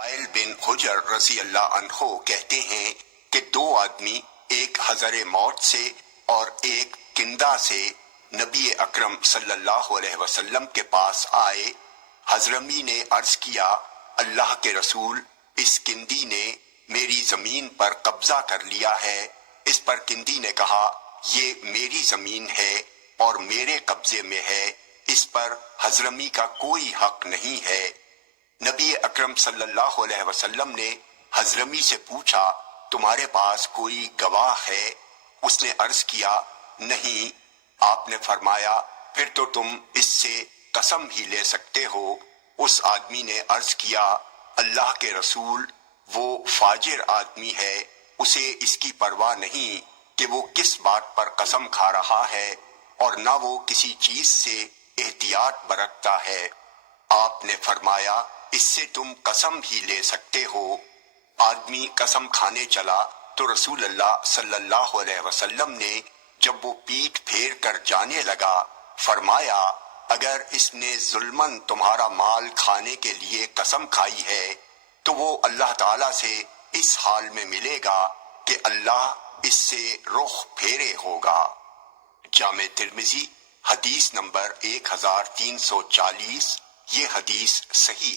While بن حجر رضی اللہ عنہ کہتے ہیں کہ دو آدمی ایک حضر موت سے اور ایک کندہ سے نبی اکرم صلی اللہ علیہ وسلم کے پاس آئے۔ حضرمی نے عرض کیا، اللہ کے رسول، اس کندی نے میری زمین پر قبضہ کر لیا ہے۔ اس پر کندی نے کہا، یہ میری زمین ہے اور میرے قبضے میں ہے، اس پر حضرمی کا کوئی حق نہیں ہے۔ نبی اکرم صلی اللہ علیہ وسلم نے حضرمی سے پوچھا، تمہارے پاس کوئی گواہ ہے؟ اس نے عرض کیا، نہیں۔ آپ نے فرمایا، پھر تو تم اس سے قسم ہی لے سکتے ہو۔ اس آدمی نے عرض کیا، اللہ کے رسول، وہ فاجر آدمی ہے، اسے اس کی پرواہ نہیں کہ وہ کس بات پر قسم کھا رہا ہے، اور نہ وہ کسی چیز سے احتیاط برتتا ہے۔ آپ نے فرمایا، اس سے تم قسم ہی لے سکتے ہو۔ آدمی قسم کھانے چلا تو رسول اللہ صلی اللہ علیہ وسلم نے جب وہ پیٹھ پھیر کر جانے لگا فرمایا، اگر اس نے ظلماً تمہارا مال کھانے کے لیے قسم کھائی ہے تو وہ اللہ تعالیٰ سے اس حال میں ملے گا کہ اللہ اس سے رخ پھیرے ہوگا۔ جامع ترمذی حدیث نمبر 1340۔ یہ حدیث صحیح